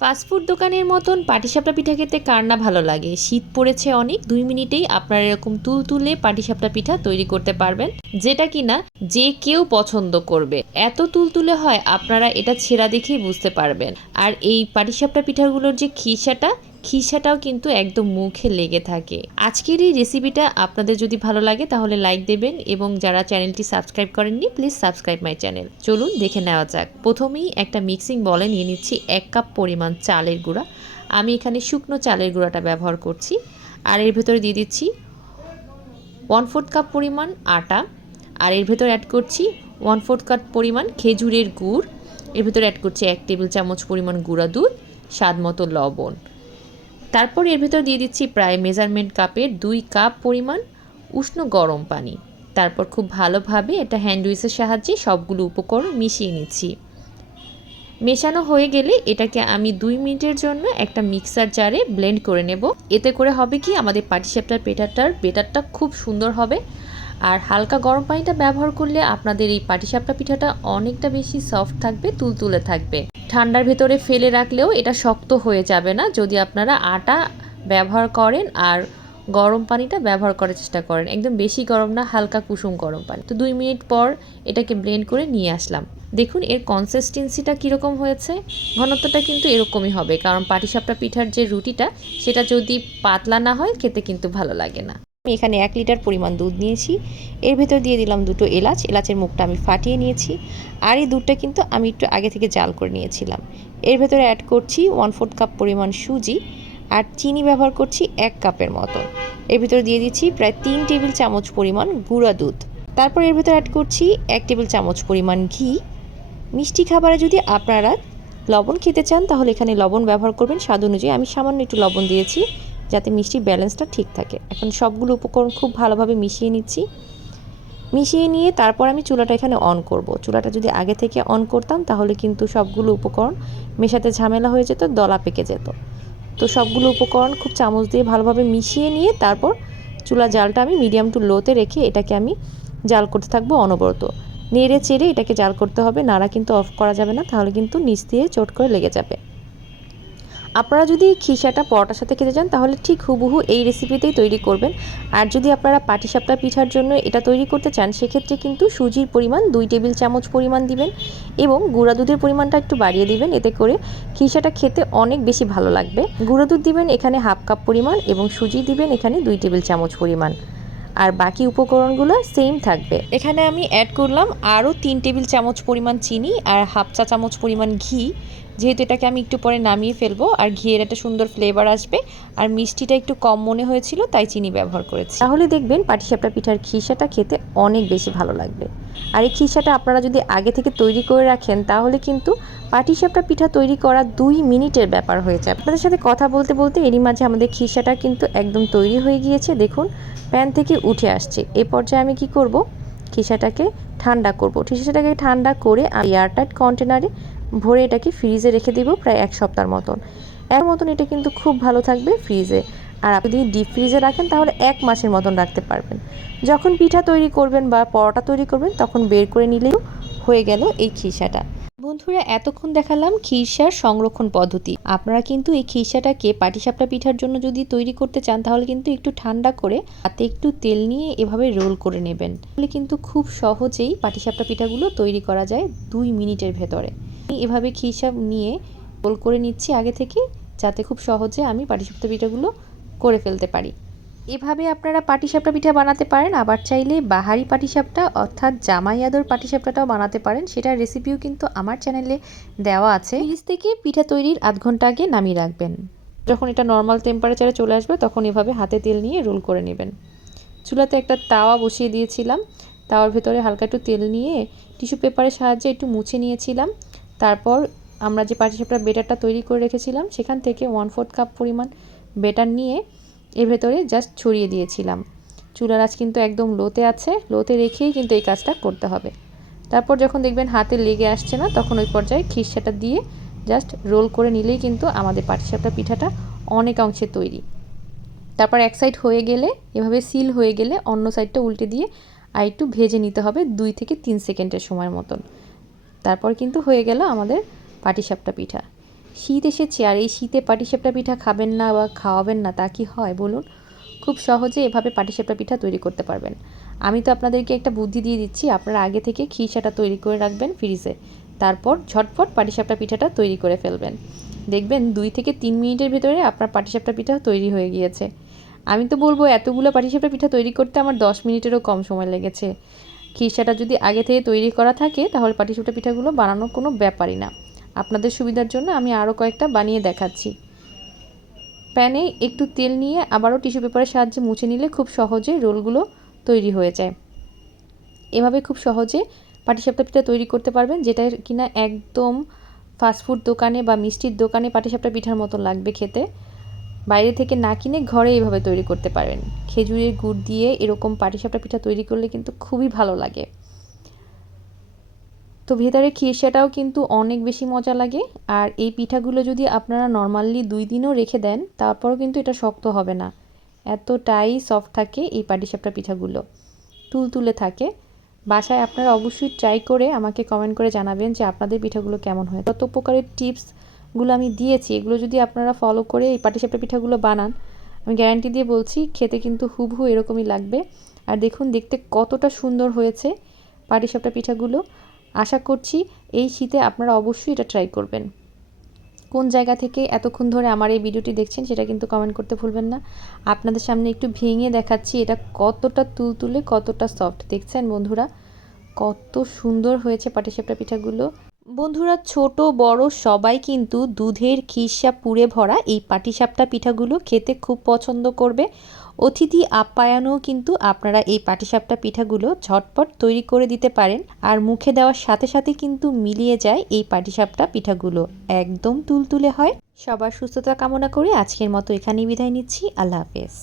Fast food দোকানের মতন পাটিসাপটা পিঠা খেতে কার না ভালো লাগে? শীত পড়েছে অনেক, দুই মিনিটেই আপনারা এরকম তুল তুলতুলে পাটিসাপটা পিঠা তৈরি করতে পারবেন, যেটা কিনা যে কেউ পছন্দ করবে। এত তুল তুলে হয়, আপনারা এটা ছেঁড়া দেখেই বুঝতে পারবেন। আর এই পাটিসাপটা পিঠাগুলোর যে খিসাটা খিসাটাও কিন্তু একদম মুখে লেগে থাকে। আজকের এই রেসিপিটা আপনাদের যদি ভালো লাগে তাহলে লাইক দেবেন এবং যারা চ্যানেলটি সাবস্ক্রাইব করেননি প্লিজ সাবস্ক্রাইব মাই চ্যানেল চলুন দেখে নেওয়া যাক। প্রথমেই একটা মিক্সিং বলে নিয়ে নিচ্ছি এক কাপ পরিমাণ চালের গুঁড়া। আমি এখানে শুকনো চালের গুঁড়াটা ব্যবহার করছি। আর এর ভেতরে দিয়ে দিচ্ছি ওয়ান ফোর্থ কাপ পরিমাণ আটা। আর এর ভেতর অ্যাড করছি ওয়ান ফোর্থ কাপ পরিমাণ খেজুরের গুড়। এর ভেতর অ্যাড করছি এক টেবিল চামচ পরিমাণ গুঁড়া দুধ স্বাদ মতো লবণ। তারপর এর ভেতর দিয়ে দিচ্ছি প্রায় মেজারমেন্ট কাপের দুই কাপ পরিমাণ উষ্ণ গরম পানি। তারপর খুব ভালোভাবে এটা হ্যান্ড উইসের সাহায্যে সবগুলো উপকরণ মিশিয়ে নিচ্ছি। মেশানো হয়ে গেলে এটাকে আমি দুই মিনিটের জন্য একটা মিক্সার জারে ব্লেন্ড করে নেব। এতে করে হবে কি আমাদের পাটিসাপটার পেটারটার বেটারটা খুব সুন্দর হবে। আর হালকা গরম পানিটা ব্যবহার করলে আপনাদের এই পাটিসাপটা পিঠাটা অনেকটা বেশি সফট থাকবে, তুলতুলে থাকবে। ঠান্ডার ভেতরে ফেলে রাখলেও এটা শক্ত হয়ে যাবে না। যদি আপনারা আটা ব্যবহার করেন আর গরম পানিটা ব্যবহার করার চেষ্টা করেন, একদম বেশি গরম না, হালকা কুসুম গরম পানি। তো দুই মিনিট পর এটাকে ব্লেন্ড করে নিয়ে আসলাম। দেখুন, এর কনসিস্টেন্সিটা কীরকম হয়েছে। ঘনত্বটা কিন্তু এরকমই হবে, কারণ পাটিসাপটা পিঠার যে রুটিটা, সেটা যদি পাতলা না হয়, খেতে কিন্তু ভালো লাগে না। আমি এখানে এক লিটার পরিমাণ দুধ নিয়েছি। এর ভেতর দিয়ে দিলাম দুটো এলাচ। এলাচের মুখটা আমি ফাটিয়ে নিয়েছি। আর এই দুধটা কিন্তু আমি একটু আগে থেকে জাল করে নিয়েছিলাম। এর ভেতরে অ্যাড করছি ওয়ান ফোর্থ কাপ পরিমাণ সুজি আর চিনি ব্যবহার করছি এক কাপের মতো। এর ভিতরে দিয়ে দিচ্ছি প্রায় তিন টেবিল চামচ পরিমাণ গুঁড়া দুধ। তারপর এর ভেতর অ্যাড করছি এক টেবিল চামচ পরিমাণ ঘি। মিষ্টি খাবারে যদি আপনারা লবণ খেতে চান, তাহলে এখানে লবণ ব্যবহার করবেন। স্বাদ অনুযায়ী আমি সামান্য একটু লবণ দিয়েছি। যাতে মিষ্টির ব্যালেন্সটা ঠিক থাকে। এখন সবগুলো উপকরণ খুব ভালোভাবে মিশিয়ে নিচ্ছি। মিশিয়ে নিয়ে তারপর আমি চুলাটা এখানে অন করব। চুলাটা যদি আগে থেকে অন করতাম, তাহলে কিন্তু সবগুলো উপকরণ মেশাতে ঝামেলা হয়ে যেত, দলা পেকে যেত। তো সবগুলো উপকরণ খুব চামচ দিয়ে ভালোভাবে মিশিয়ে নিয়ে তারপর চুলা জালটা আমি মিডিয়াম টু লোতে রেখে এটাকে আমি জাল করতে থাকব অনবরত। নেড়ে চেড়ে এটাকে জাল করতে হবে, নাড়া কিন্তু অফ করা যাবে না, তাহলে কিন্তু নিচ দিয়ে চট করে লেগে যাবে। আপনারা যদি খিসাটা, পরোটার সাথে খেতে চান, তাহলে ঠিক হুবহু এই রেসিপিতেই তৈরি করবেন। আর যদি আপনারা পাটিসাপটা পিঠার জন্য এটা তৈরি করতে চান, সেক্ষেত্রে কিন্তু সুজির পরিমাণ দুই টেবিল চামচ পরিমাণ দিবেন এবং গুঁড়া দুধের পরিমাণটা একটু বাড়িয়ে দিবেন। এতে করে খিসাটা খেতে অনেক বেশি ভালো লাগবে। গুঁড়া দুধ দিবেন এখানে হাফ কাপ পরিমাণ এবং সুজি দিবেন এখানে দুই টেবিল চামচ পরিমাণ। আর বাকি উপকরণগুলো সেম থাকবে। এখানে আমি অ্যাড করলাম আরও তিন টেবিল চামচ পরিমাণ চিনি আর হাফ চা চামচ পরিমাণ ঘি। যেহেতু এটাকে আমি একটু পরে নামিয়ে ফেলব আর ঘিয়ের একটা সুন্দর ফ্লেভার আসবে আর মিষ্টিটা একটু কম মনে হয়েছিল তাই চিনি ব্যবহার করেছি। তাহলে দেখবেন পাটিসাপটা পিঠার খিসাটা খেতে অনেক বেশি ভালো লাগবে। আর এই খিসাটা আপনারা যদি আগে থেকে তৈরি করে রাখেন, তাহলে কিন্তু পাটিসাপটা পিঠা তৈরি করা দুই মিনিটের ব্যাপার হয়ে যায় আপনাদের সাথে কথা বলতে বলতে এরই মাঝে আমাদের খিসাটা কিন্তু একদম তৈরি হয়ে গিয়েছে। দেখুন, প্যান থেকে উঠে আসছে। এ পর্যায়ে আমি কি করব? খিসাটাকে ঠান্ডা করব। খিসাটাকে ঠান্ডা করে আমি এয়ারটাইট কন্টেনারে ভরে এটাকে ফ্রিজে রেখে দিব প্রায় এক সপ্তাহের মতন। এর মতন এটা কিন্তু খুব ভালো থাকবে ফ্রিজে। আর আপনি যদি ডিপ ফ্রিজে রাখেন, তাহলে এক মাসের মতন রাখতে পারবেন। যখন পিঠা তৈরি করবেন বা পরোটা তৈরি করবেন, তখন বের করে নিলেও হয়ে গেল এই খিসাটা বন্ধুরা, এতক্ষণ দেখালাম খিরসার সংরক্ষণ পদ্ধতি। আপনারা কিন্তু এই খিরসাটাকে পাটিসাপটা পিঠার জন্য যদি তৈরি করতে চান, তাহলে কিন্তু একটু ঠান্ডা করে হাতে একটু তেল নিয়ে এভাবে রোল করে নেবেন। তাহলে কিন্তু খুব সহজেই পাটিসাপটা পিঠাগুলো তৈরি করা যায় দুই মিনিটের ভেতরে। এভাবে খিরসা নিয়ে রোল করে নিচ্ছি আগে থেকে, যাতে খুব সহজে আমি পাটিসাপটা পিঠাগুলো করে ফেলতে পারি। এভাবে আপনারা পাটিসাপটা পিঠা বানাতে পারেন, আবার চাইলে বাহারি পাটিসাপটা অর্থাৎ জামাই আদর পাটিসাপটাটাও বানাতে পারেন। সেটার রেসিপিও কিন্তু আমার চ্যানেলে দেওয়া আছে। ফ্রিজ থেকে পিঠা তৈরির আধ ঘণ্টা আগে নামিয়ে রাখবেন। যখন এটা নর্মাল টেম্পারেচারে চলে আসবে, তখন এভাবে হাতে তেল নিয়ে রোল করে নেবেন। চুলাতে একটা তাওয়া বসিয়ে দিয়েছিলাম। তাওয়ার ভেতরে হালকা একটু তেল নিয়ে টিস্যু পেপারের সাহায্যে একটু মুছে নিয়েছিলাম। তারপর আমরা যে পাটিসাপটা বেটারটা তৈরি করে রেখেছিলাম, সেখান থেকে ওয়ান ফোর্থ কাপ পরিমাণ বেটার নিয়ে এর ভেতরে জাস্ট ছড়িয়ে দিয়েছিলাম। চুলার আঁচ কিন্তু একদম লোতে আছে, লোতে রেখেই কিন্তু এই কাজটা করতে হবে। তারপর যখন দেখবেন হাতে লেগে আসছে না, তখন ওই পর্যায়ে খিরসাটা দিয়ে জাস্ট রোল করে নিলেই কিন্তু আমাদের পাটিসাপটা পিঠাটা অনেক অংশে তৈরি। তারপর এক সাইড হয়ে গেলে, এভাবে সিল হয়ে গেলে অন্য সাইডটা উল্টে দিয়ে আর একটু ভেজে নিতে হবে দুই থেকে তিন সেকেন্ডের সময় মতন। তারপর কিন্তু হয়ে গেল আমাদের পাটিসাপটা পিঠা। শীত এসেছে আর এই শীতে পাটিসাপটা পিঠা খাবেন না বা খাওয়াবেন না, তা কি হয় বলুন? খুব সহজে এভাবে পাটিসাপটা পিঠা তৈরি করতে পারবেন। আমি তো আপনাদেরকে একটা বুদ্ধি দিয়ে দিচ্ছি, আপনারা আগে থেকে খিসাটা তৈরি করে রাখবেন ফ্রিজে। তারপর ঝটপট পাটিসাপটা পিঠাটা তৈরি করে ফেলবেন। দেখবেন দুই থেকে তিন মিনিটের ভেতরে আপনার পাটিসাপটা পিঠা তৈরি হয়ে গিয়েছে। আমি তো বলব, এতগুলো পাটিসাপটা পিঠা তৈরি করতে আমার দশ মিনিটেরও কম সময় লেগেছে। খিসাটা যদি আগে থেকে তৈরি করা থাকে, তাহলে পাটিসাপটা পিঠাগুলো বানানোর কোনো ব্যাপারই না। আপনাদের সুবিধার জন্য আমি আরও কয়েকটা বানিয়ে দেখাচ্ছি। প্যানে একটু তেল নিয়ে আবারও টিস্যু পেপারের সাহায্যে মুছে নিলে খুব সহজে রোলগুলো তৈরি হয়ে যায়। এভাবে খুব সহজে পাটিসাপটা পিঠা তৈরি করতে পারবেন, যেটা কিনা একদম ফাস্টফুড দোকানে বা মিষ্টির দোকানে পাটিসাপটা পিঠার মতো লাগবে খেতে। বাইরে থেকে না কিনে ঘরে এইভাবে তৈরি করতে পারবেন খেজুরের গুড় দিয়ে এরকম পাটিসাপটা পিঠা তৈরি করলে কিন্তু খুবই ভালো লাগে। তো ভেতরে খিরসাটাও কিন্তু অনেক বেশি মজা লাগে। আর এই পিঠাগুলো যদি আপনারা নর্মালি দুই দিনও রেখে দেন, তারপরও কিন্তু এটা শক্ত হবে না। এতটাই সফট থাকে এই পাটিসাপটা পিঠাগুলো। তুলতুলে থাকে। বাসায় আপনারা অবশ্যই ট্রাই করে আমাকে কমেন্ট করে জানাবেন যে আপনাদের পিঠাগুলো কেমন হয়। কত প্রকারের টিপসগুলো আমি দিয়েছি, এগুলো যদি আপনারা ফলো করে এই পাটিসাপটা পিঠাগুলো বানান, আমি গ্যারান্টি দিয়ে বলছি খেতে কিন্তু হুবহু এরকমই লাগবে। আর দেখুন, দেখতে কতটা সুন্দর হয়েছে পাটিসাপটা পিঠাগুলো। আশা করছি এই শীতে আপনারা অবশ্যই এটা ট্রাই করবেন। কোন জায়গা থেকে এতক্ষণ ধরে আমার এই ভিডিওটি দেখছেন সেটা কিন্তু কমেন্ট করতে ভুলবেন না। আপনাদের সামনে একটু ভেঙে দেখাচ্ছি এটা কতটা তুলতুলে, কতটা সফট দেখছেন বন্ধুরা? কত সুন্দর হয়েছে পাটিসাপটা পিঠাগুলো। বন্ধুরা, ছোট, বড় সবাই কিন্তু দুধের খিসা পুড়ে ভরা এই পাটিসাপটা পিঠাগুলো খেতে খুব পছন্দ করবে। অতিথি আপ্যায়নেও কিন্তু আপনারা এই পাটিসাপটা পিঠাগুলো ঝটপট তৈরি করে দিতে পারেন আর মুখে দেওয়ার সাথে সাথে কিন্তু মিলিয়ে যায় এই পাটিসাপটা পিঠাগুলো। একদম তুলতুলে হয়। সবার সুস্থতা কামনা করে আজকের মতো এখানেই বিদায় নিচ্ছি। আল্লাহ হাফেজ।